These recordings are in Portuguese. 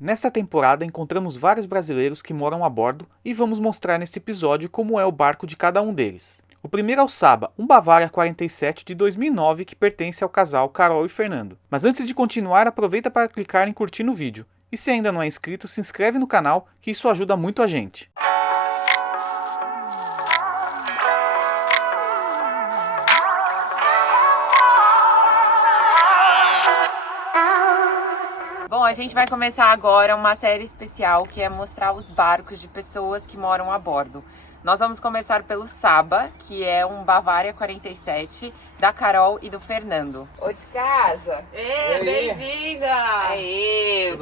Nesta temporada encontramos vários brasileiros que moram a bordo e vamos mostrar neste episódio como é o barco de cada um deles. O primeiro é o Saba, um Bavaria 47 de 2009 que pertence ao casal Carol e Fernando. Mas antes de continuar, aproveita para clicar em curtir no vídeo. E se ainda não é inscrito, se inscreve no canal que isso ajuda muito a gente. Bom, a gente vai começar agora uma série especial que é mostrar os barcos de pessoas que moram a bordo. Nós vamos começar pelo Saba, que é um Bavaria 47 da Carol e do Fernando. Ô de casa! Bem-vinda! Aê!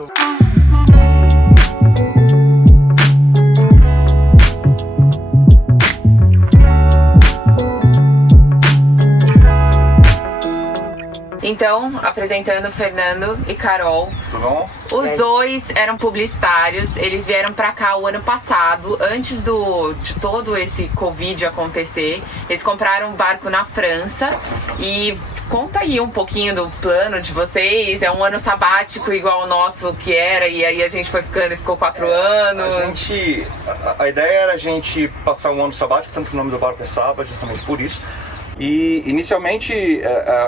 Então, apresentando Fernando e Carol. Tudo bom? Os dois eram publicitários, eles vieram pra cá o ano passado, antes de todo esse Covid acontecer. Eles compraram um barco na França e conta aí um pouquinho do plano de vocês. É um ano sabático igual o nosso que era, e aí a gente foi ficando e ficou 4 anos. A ideia era a gente passar um ano sabático, tanto que o nome do barco é Saba, justamente por isso. E inicialmente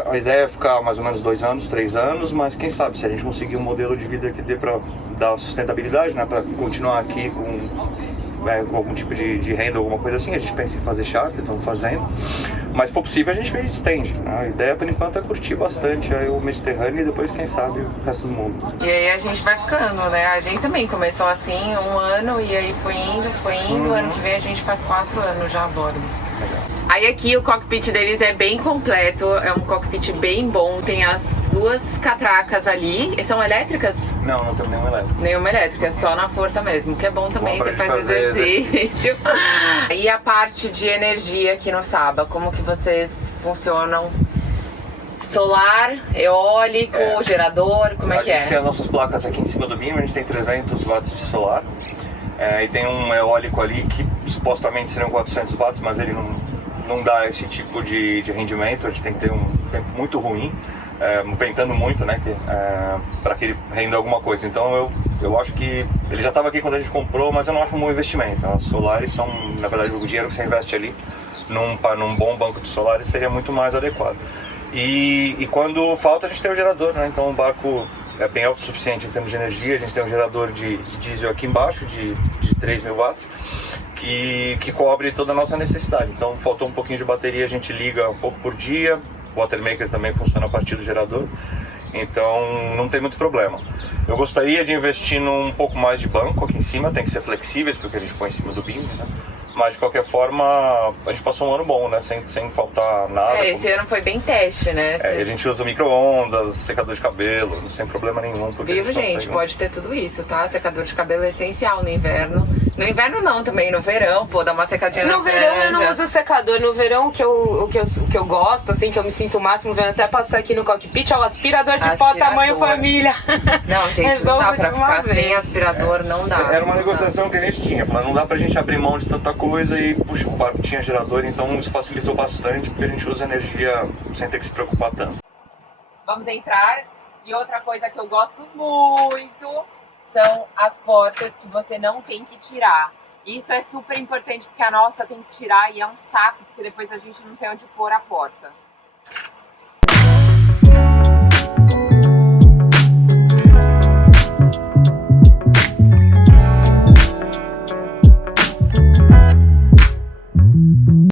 a ideia é ficar mais ou menos 2 anos, 3 anos, mas quem sabe se a gente conseguir um modelo de vida que dê para dar sustentabilidade, né, para continuar aqui com algum tipo de renda, alguma coisa assim, a gente pensa em fazer charter, estamos fazendo, mas se for possível a gente estende. A ideia por enquanto é curtir bastante aí o Mediterrâneo e depois quem sabe o resto do mundo. E aí a gente vai ficando, né? A gente também começou assim, 1 ano, e aí foi indo. Ano que vem a gente faz 4 anos já a bordo. Aí aqui o cockpit deles é bem completo, é um cockpit bem bom, tem as 2 catracas ali. São elétricas? Não, não tem nenhuma elétrica. Nenhuma elétrica, só na força mesmo, que é bom também, Bom que faz fazer exercício. E a parte de energia aqui no Saba, como que vocês funcionam? Solar, eólico, gerador, como é que é? A gente tem as nossas placas aqui em cima do BIM, a gente tem 300 watts de solar. E tem um eólico ali que supostamente seriam 400 watts, mas ele não dá esse tipo de rendimento. A gente tem que ter um tempo muito ruim, ventando muito, né, para que ele renda alguma coisa. Então eu acho que ele já estava aqui quando a gente comprou, mas eu não acho um bom investimento. Os solares são, na verdade, o dinheiro que você investe ali num bom banco de solares seria muito mais adequado. E quando falta a gente tem o gerador, né? Então o barco é bem autossuficiente em termos de energia. A gente tem um gerador de diesel aqui embaixo de 3.000 watts que cobre toda a nossa necessidade. Então faltou um pouquinho de bateria, a gente liga um pouco por dia. O watermaker também funciona a partir do gerador, então não tem muito problema. Eu gostaria de investir num pouco mais de banco aqui em cima, tem que ser flexíveis porque a gente põe em cima do BIM, né? Mas de qualquer forma a gente passou um ano bom, né? Sem faltar nada. Esse ano foi bem teste, né? A gente usa micro-ondas, secador de cabelo, sem problema nenhum. Viu, gente? Pode ter tudo isso, tá? Secador de cabelo é essencial no inverno. No inverno não, também no verão, dá uma secadinha na franja. No verão eu não uso secador. No verão o que eu gosto, assim, que eu me sinto o máximo vendo até passar aqui no cockpit é o aspirador de pó tamanho família. Não, gente, não dá pra ficar sem aspirador, não dá. Era uma negociação que a gente tinha, falando, não dá pra gente abrir mão de tanta coisa e, puxa, o barco tinha gerador, então isso facilitou bastante porque a gente usa energia sem ter que se preocupar tanto. Vamos entrar, e outra coisa que eu gosto muito são as portas que você não tem que tirar. Isso é super importante porque a nossa tem que tirar e é um saco, porque depois a gente não tem onde pôr a porta.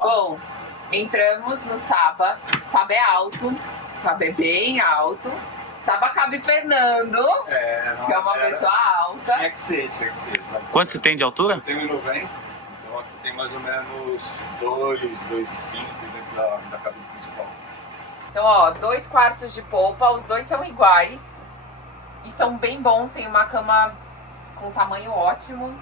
Bom, entramos no Saba. Saba é alto, Saba é bem alto. Saba cabe Fernando, que é uma pessoa alta. Tinha que ser, sabe? Quanto você tem de altura? Eu tenho 1,90, então aqui tem mais ou menos 2,5 dentro da cabine principal. Então, ó, 2 quartos de polpa, os dois são iguais e são bem bons, tem uma cama com tamanho ótimo.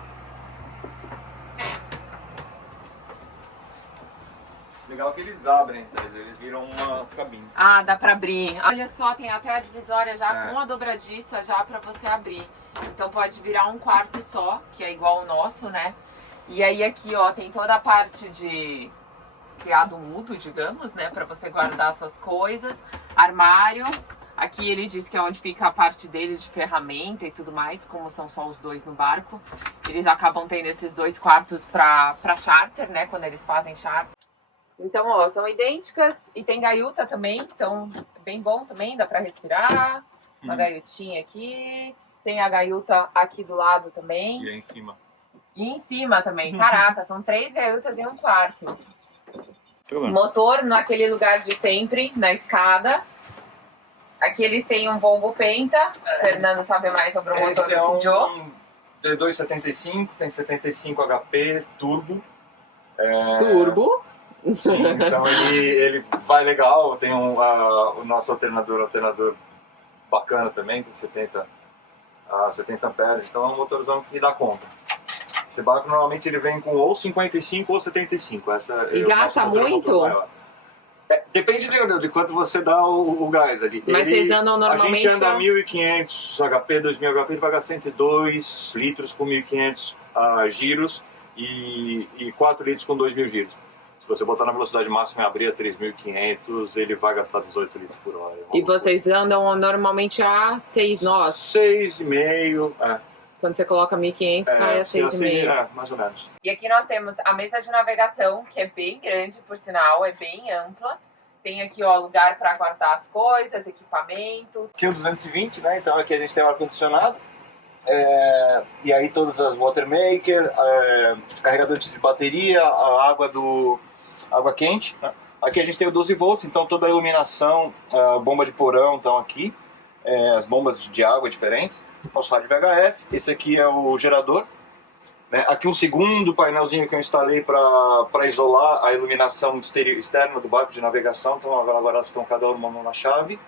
Legal que eles abrem, eles viram uma cabine. Ah, dá pra abrir. Olha só, tem até a divisória já com a dobradiça já pra você abrir. Então pode virar um quarto só, que é igual o nosso, né? E aí aqui, ó, tem toda a parte de criado mudo, digamos, né? Pra você guardar suas coisas. Armário. Aqui ele diz que é onde fica a parte deles de ferramenta e tudo mais, como são só os dois no barco. Eles acabam tendo esses 2 quartos pra charter, né, quando eles fazem charter. Então, ó, são idênticas e tem gaiuta também, então é bem bom também, dá pra respirar. Uma gaiutinha aqui, tem a gaiuta aqui do lado também. E aí em cima. E em cima também, caraca, são 3 gaiutas em um quarto. Motor naquele lugar de sempre, na escada. Aqui eles têm um Volvo Penta. O Fernando sabe mais sobre o motor Esse é do que o Joe. um D275, tem 75 HP, turbo. Turbo. Sim, então ele vai legal, tem o nosso alternador bacana também, com 70 amperes, então é um motorzão que dá conta. Esse barco normalmente ele vem com ou 55 ou 75. E gasta muito? Depende de quanto você dá o gás ali. Mas vocês andam normalmente... A gente anda 1.500 HP, 2.000 HP, ele vai gastar entre 2 litros com 1.500 giros e 4 litros com 2.000 giros. Se você botar na velocidade máxima e abrir a 3.500, ele vai gastar 18 litros por hora. E vocês andam normalmente a 6 nós? 6,5, Quando você coloca 1.500, vai a 6,5. Mais ou menos. E aqui nós temos a mesa de navegação, que é bem grande, por sinal, é bem ampla. Tem aqui, ó, lugar para guardar as coisas, equipamento. Aqui é o 220, né? Então aqui a gente tem o ar-condicionado. E aí todas as water maker, carregadores de bateria, a água quente, né? Aqui a gente tem o 12 volts, então toda a iluminação, a bomba de porão estão aqui, as bombas de água diferentes, nosso rádio VHF, esse aqui é o gerador, né? Aqui um segundo painelzinho que eu instalei para isolar a iluminação externa do barco de navegação, então agora elas estão cada uma na chave.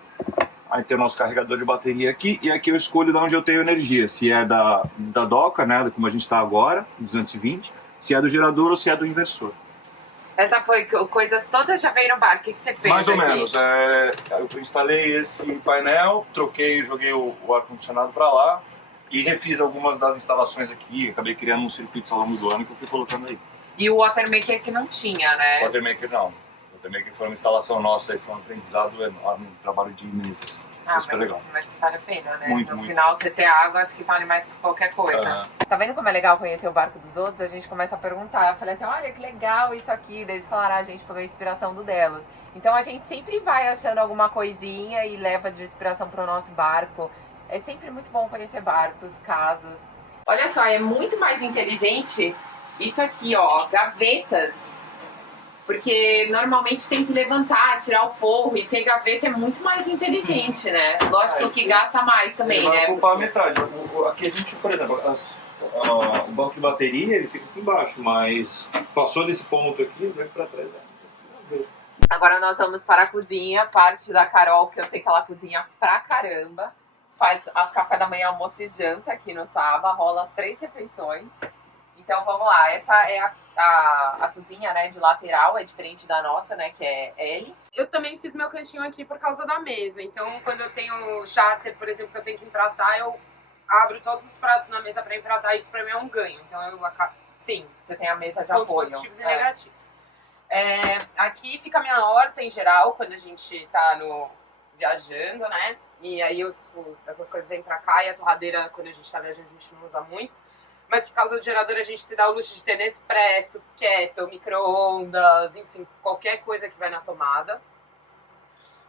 Aí tem o nosso carregador de bateria aqui, e aqui eu escolho de onde eu tenho energia, se é da doca, né, como a gente está agora, 220, se é do gerador ou se é do inversor. Essa foi coisas todas já veio no barco. O que você fez? Mais ou aqui? menos. Eu instalei esse painel, troquei, joguei o ar-condicionado para lá e refiz algumas das instalações aqui. Acabei criando um circuito ao longo do ano que eu fui colocando aí. E o Watermaker que não tinha, né? O Watermaker não. O Watermaker foi uma instalação nossa, foi um aprendizado enorme, um trabalho de meses. Foi super legal. Mas vale a pena, né? Muito, no muito. final, você ter água, acho que vale mais que qualquer coisa. Tá vendo como é legal conhecer o barco dos outros? A gente começa a perguntar. Eu falei assim, olha que legal isso aqui. Daí eles falaram, a gente pegou a inspiração do delas. Então a gente sempre vai achando alguma coisinha e leva de inspiração pro nosso barco. É sempre muito bom conhecer barcos, casas. Olha só, é muito mais inteligente isso aqui, ó, gavetas. Porque normalmente tem que levantar, tirar o forro, e ter gaveta é muito mais inteligente, né? Lógico que gasta mais também, ele vai né? ocupar a metade. Aqui a gente, por exemplo, o banco de bateria ele fica aqui embaixo, mas passou desse ponto aqui, vai para trás. Agora nós vamos para a cozinha, parte da Carol, que eu sei que ela cozinha pra caramba. Faz a café da manhã, almoço e janta aqui no Saba, rola as 3 refeições. Então vamos lá, essa é a cozinha, né, de lateral, é diferente da nossa, né, que é L. Eu também fiz meu cantinho aqui por causa da mesa, então quando eu tenho charter, por exemplo, que eu tenho que empratar, eu abro todos os pratos na mesa para empratar, isso para mim é um ganho. Então eu acabo, sim, você tem a mesa de pontos apoio. Positivos e negativos. Aqui fica a minha horta em geral, quando a gente tá viajando, né, e aí essas coisas vêm para cá, e a torradeira, quando a gente tá viajando, a gente não usa muito. Mas por causa do gerador a gente se dá o luxo de ter Nespresso, kettle, micro-ondas, enfim, qualquer coisa que vai na tomada.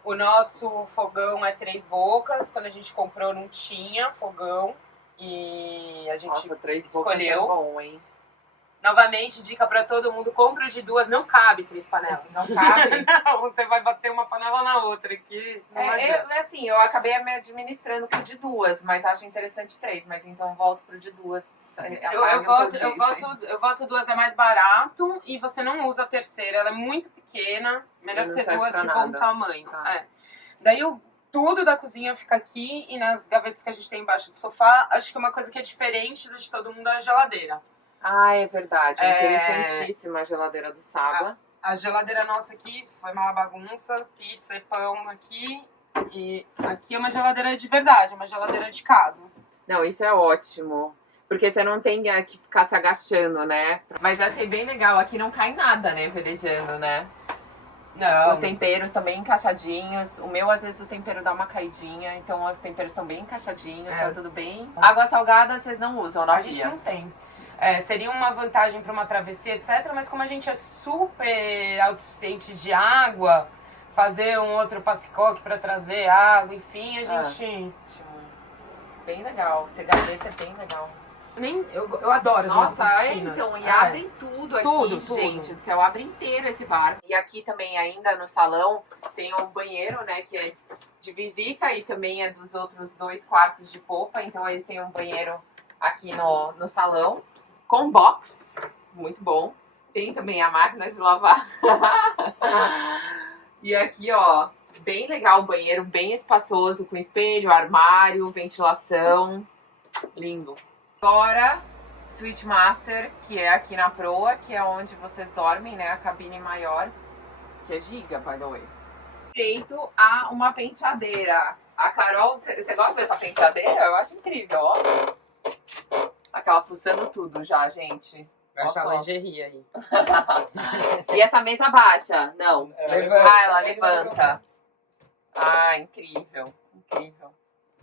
O nosso fogão é 3 bocas, quando a gente comprou não tinha fogão e a gente escolheu. É bom, hein? Novamente, dica pra todo mundo, compra o de 2, não cabe 3 panelas. Não cabe? Não, você vai bater uma panela na outra aqui. Assim, eu acabei me administrando com o de 2, mas acho interessante 3, mas então volto pro de 2. Eu voto 2 é mais barato e você não usa a terceira, ela é muito pequena, melhor ter 2 de bom tamanho. Tá. Daí tudo da cozinha fica aqui e nas gavetas que a gente tem embaixo do sofá, acho que uma coisa que é diferente de todo mundo é a geladeira. Ah, é verdade, interessantíssima a geladeira do Saba. A geladeira nossa aqui foi uma bagunça, pizza e pão aqui, e aqui é uma geladeira de verdade, uma geladeira de casa. Não, isso é ótimo. Porque você não tem que ficar se agachando, né? Mas eu achei bem legal. Aqui não cai nada, né? Velejando, né? Não. Os temperos estão bem encaixadinhos. O meu, às vezes, o tempero dá uma caidinha. Então, os temperos estão bem encaixadinhos, tá tudo bem. Água salgada, vocês não usam, não? A gente não tem. Seria uma vantagem para uma travessia, etc. Mas como a gente é super autossuficiente de água, fazer um outro passicoque para trazer água, enfim, a gente... Bem legal. Cegaleta é bem legal. Eu adoro as Nossa, cortinas. então, e abrem tudo aqui, Tudo. gente do céu, abre inteiro esse barco. E aqui também, ainda no salão, tem um banheiro, né, que é de visita e também é dos outros 2 quartos de popa. Então, eles têm um banheiro aqui no salão, com box, muito bom. Tem também a máquina de lavar. E aqui, ó, bem legal o banheiro, bem espaçoso, com espelho, armário, ventilação, lindo. Agora, Suite Master, que é aqui na proa, que é onde vocês dormem, né? A cabine maior, que é giga, by the way. Feito a uma penteadeira. A Carol, você gosta dessa penteadeira? Eu acho incrível, ó. Aquela fuçando tudo já, gente. Vai achar lingerie aí. E essa mesa baixa? Não. Levanta. Ela levanta. Ah, incrível, incrível.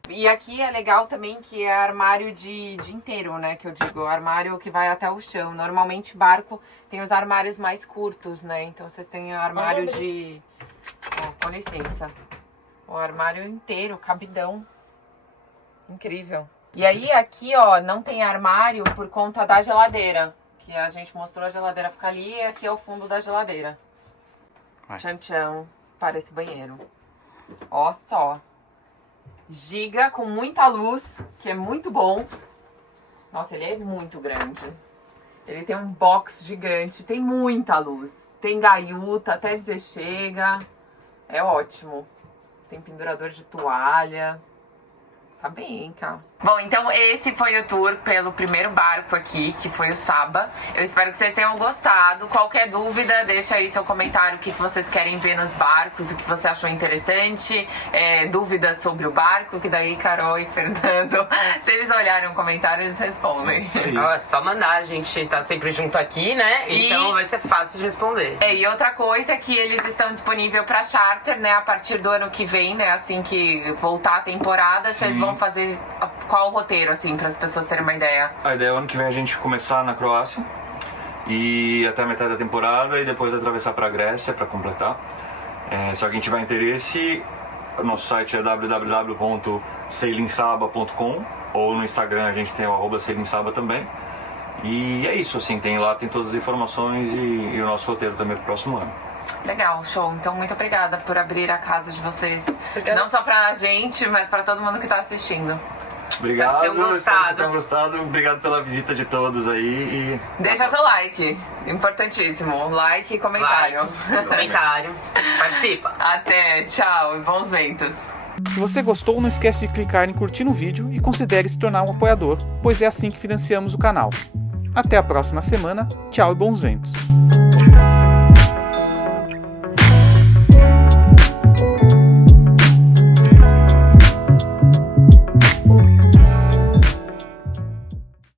E aqui é legal também que é armário de inteiro, né? Que eu digo, armário que vai até o chão. Normalmente barco tem os armários mais curtos, né? Então vocês têm armário de... Oh, com licença. O armário inteiro, cabidão. Incrível. E aí aqui, ó, não tem armário por conta da geladeira. Que a gente mostrou a geladeira ficar ali e aqui é o fundo da geladeira. Tchan tchan para esse banheiro. Ó só. Giga com muita luz, que é muito bom. Nossa, ele é muito grande. Ele tem um box gigante, tem muita luz. Tem gaiuta, até dizer chega. É ótimo. Tem pendurador de toalha. Tá bem, cara. Bom, então esse foi o tour pelo primeiro barco aqui, que foi o Saba. Eu espero que vocês tenham gostado. Qualquer dúvida, deixa aí seu comentário, o que vocês querem ver nos barcos, o que você achou interessante, dúvidas sobre o barco, que daí Carol e Fernando, se eles olharem o comentário, eles respondem. É só mandar, a gente tá sempre junto aqui, né? Então vai ser fácil de responder. E outra coisa é que eles estão disponíveis para charter, né, a partir do ano que vem, né, assim que voltar a temporada, vocês vão fazer qual o roteiro, assim, para as pessoas terem uma ideia? A ideia é o ano que vem a gente começar na Croácia e até a metade da temporada e depois atravessar para a Grécia para completar. Se alguém tiver interesse, o nosso site é www.sailinsaba.com ou no Instagram a gente tem o @sailinsaba também. E é isso, assim, tem todas as informações e o nosso roteiro também para o próximo ano. Legal, show. Então, muito obrigada por abrir a casa de vocês. Obrigada. Não só pra gente, mas pra todo mundo que tá assistindo. Obrigado, Espero que tenham espero que vocês tenham gostado. Obrigado pela visita de todos aí. Deixa seu like, importantíssimo. Like e comentário. Comentário. Participa. Até, tchau e bons ventos. Se você gostou, não esquece de clicar em curtir no vídeo e considere se tornar um apoiador, pois é assim que financiamos o canal. Até a próxima semana, tchau e bons ventos.